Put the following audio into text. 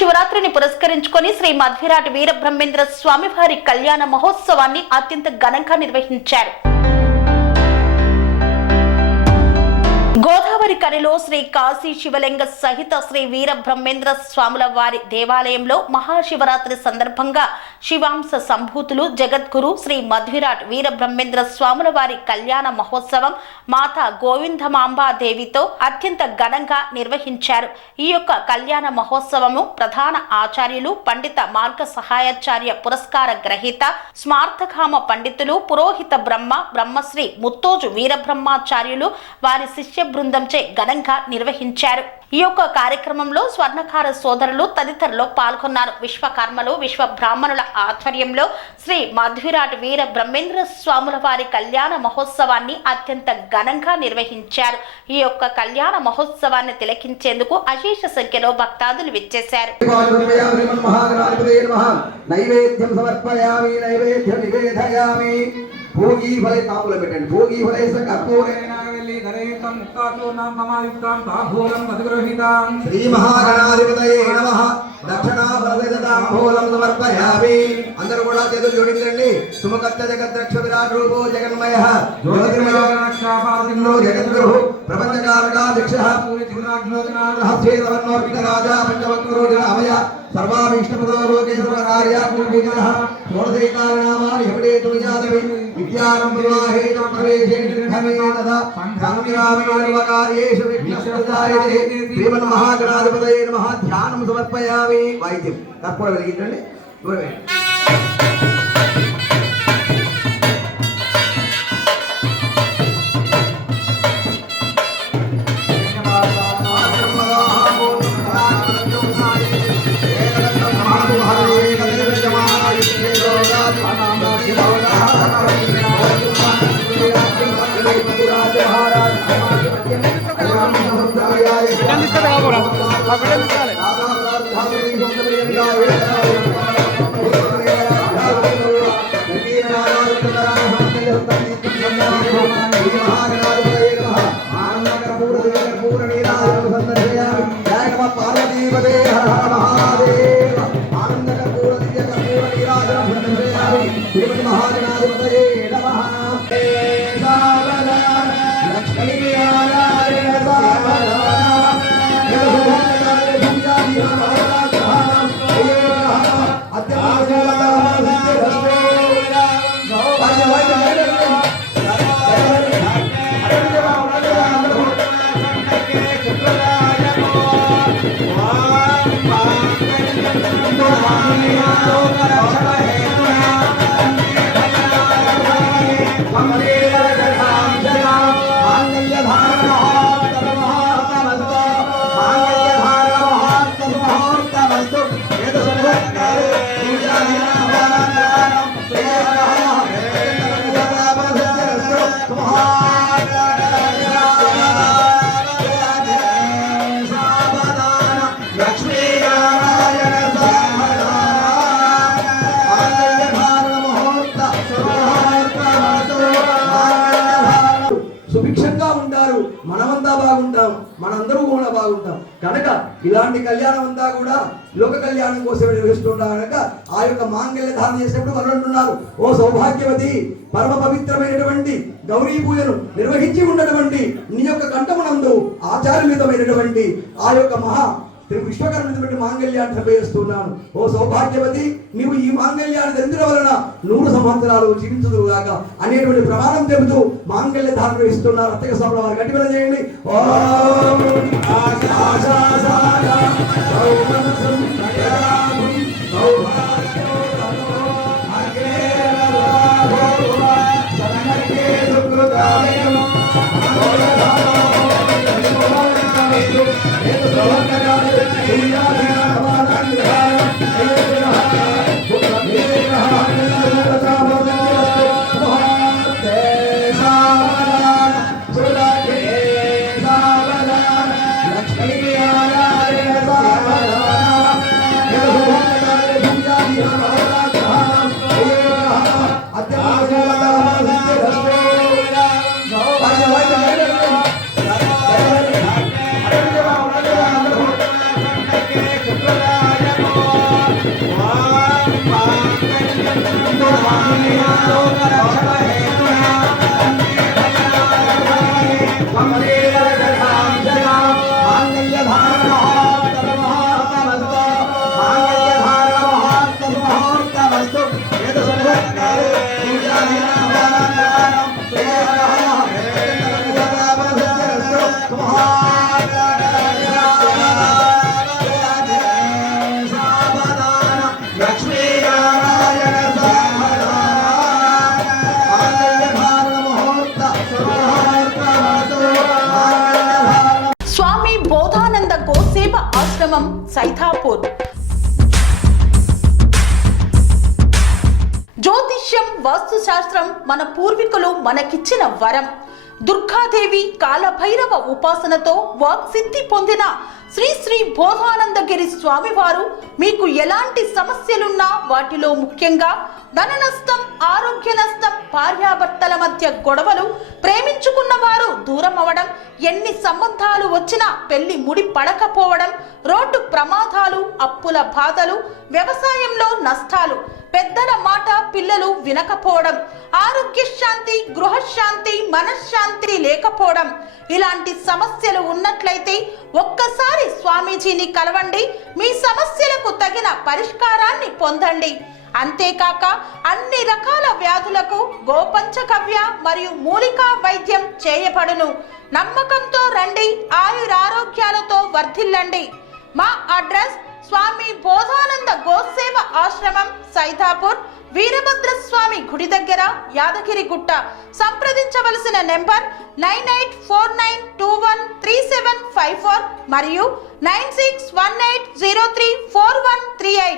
మహాశివరాత్రిని పురస్కరించుకొని శ్రీ మధ్విరాట్ వీరబ్రహ్మేంద్ర స్వామివారి కళ్యాణ మహోత్సవాన్ని అత్యంత ఘనంగా నిర్వహించారు. గోదావరి కనిలో శ్రీ కాశీ శివలింగ సహిత శ్రీ వీరబ్రహ్మేంద్ర స్వాముల వారి దేవాలయంలో మహాశివరాత్రి సందర్భంగా శివాంశ సంభూతులు జగద్గురు శ్రీ మధ్విరాట్ వీరబ్రహ్మేంద్ర స్వాముల వారి కళ్యాణ మహోత్సవం మాతా గోవిందమాంబాదేవితో అత్యంత ఘనంగా నిర్వహించారు. ఈ యొక్క కళ్యాణ మహోత్సవము ప్రధాన ఆచార్యులు పండిత మార్గ సహాయాచార్య పురస్కార గ్రహీత స్మార్థకామ పండితులు పురోహిత బ్రహ్మశ్రీ ముత్తోజు వీరబ్రహ్మాచార్యులు వారి శిష్య బృందంచే ఘనంగా నిర్వహించారు. ఈ యొక్క కార్యక్రమంలో స్వర్ణకార సోదరులు తదితరులు పాల్గొన్నారు. విశ్వకర్మలు విశ్వ బ్రాహ్మణుల ఆధ్వర్యంలో శ్రీ మధ్విరాట్ వీర బ్రహ్మేంద్ర స్వాముల వారి కళ్యాణ మహోత్సవాన్ని అత్యంత ఘనంగా నిర్వహించారు. ఈ యొక్క కళ్యాణ మహోత్సవాన్ని తిలకించేందుకు అశేష సంఖ్యలో భక్తాదులు విచ్చేశారు. భోగి ఫలే తాంబూల పెట్టండి. భోగి ఫలే కర్పూరేణ శ్రీ మహాగణాధిపతయే నమః. దక్షిణాఫలదాంబూలం సమర్పయామి. అందరూ కూడా చేతులు జోడించండి. సుముఖత్త జగద్రక్ష విరాట్ రూపో జగన్మయః జ్యోతిర్మయో రక్షాపాదిన్నో జగద్గురు ప్రపంచకారకాధ్యక్షః రహస్యేతవర్ణో విఘ్నరాజా పంచవక్రో జనామయ సర్వాభీష్టప్రదో లోకే సర్వకార్యాత్మకః మూఢదైకారనామాని హవిడేతు విజాతవి విద్యానం వివాహే చ ప్రవేశే నిర్ఘమే తదా సంగ్రామేణవకార్యేషు విఘ్నప్రదాయతే. శ్రీమన్ మహాగణాధిపతయే నమః. ధ్యానం సమర్పయామి. వాయిద్యం కర్పూరం వెలిగించండి. దూరమే సుభిక్షంగా ఉంటారు. మనమంతా బాగుంటాం, మనందరూ కూడా బాగుంటాం. కనుక ఇలాంటి కళ్యాణం అంతా కూడా లోక కళ్యాణం కోసం నిర్వహిస్తుంటారు. కనుక ఆ యొక్క మాంగళ్య ధారణ చేసినప్పుడు మనం అంటున్నారు, ఓ సౌభాగ్యవతి, పరమ పవిత్రమైనటువంటి గౌరీ పూజను నిర్వహించి ఉన్నటువంటి నీ యొక్క కంఠమునందు ఆచార్యుతమైనటువంటి ఆ యొక్క మహా విశ్వకర్మటువంటి మాంగళ్యాన్ని సమర్పిస్తున్నాను. ఓ సౌభాగ్యవతి, నీవు ఈ మాంగళ్యాన్ని ధరించడం వలన 100 సంవత్సరాలు జీవించదుగాక అనేటువంటి ప్రమాణం చెబుతూ మాంగళ్య ధారణ ఇస్తున్నారు. అత్తగ స్వామి వారు గట్టి పని చేయండి. లక్ష్మీ ఆశ్రమం సైథాపూర్. జ్యోతిష్యం, వాస్తుశాస్త్రం మన పూర్వీకులు మనకిచ్చిన వరం. దుర్గాదేవి, కాలభైరవ ఉపాసనతో వాక్సిద్ధి పొందిన శ్రీ శ్రీ బోధానందగిరి స్వామివారు మీకు ఎలాంటి సమస్యలున్నా, వాటిలో ముఖ్యంగా ధన నష్టం, ఆరోగ్య నష్టం, భార్యాభర్తల మధ్య గొడవలు, ప్రేమించుకున్న వారు దూరం అవడం, ఎన్ని సంబంధాలు వచ్చినా పెళ్లి ముడి పడకపోవడం, రోడ్డు ప్రమాదాలు, అప్పుల బాధలు, వ్యవసాయంలో నష్టాలు, పెద్దల మాట పిల్లలు వినకపోవడం, ఆరోగ్య శాంతి, గృహశాంతి, మనశ్శాంతి లేకపోవడం, ఇలాంటి సమస్యలు ఉన్నట్లయితే ఒక్కసారి స్వామీజీని కలవండి. మీ సమస్యలకు తగిన పరిష్కారాన్ని పొందండి. అంతేకాక అన్ని రకాల వ్యాధులకు గోపంచగవ్య మరియు మూలికా వైద్యం చేయబడును. నమ్మకంతో రండి, ఆయురారోగ్యాలతో వర్ధిల్లండి. మా అడ్రస్ స్వామి బోధానంద గోసేవ ఆశ్రమం, సైథాపూర్, వీరభద్రస్వామి గుడి దగ్గర, యాదగిరిగుట్ట. సంప్రదించవలసిన నెంబర్ 9849213754 మరియు 9618034138.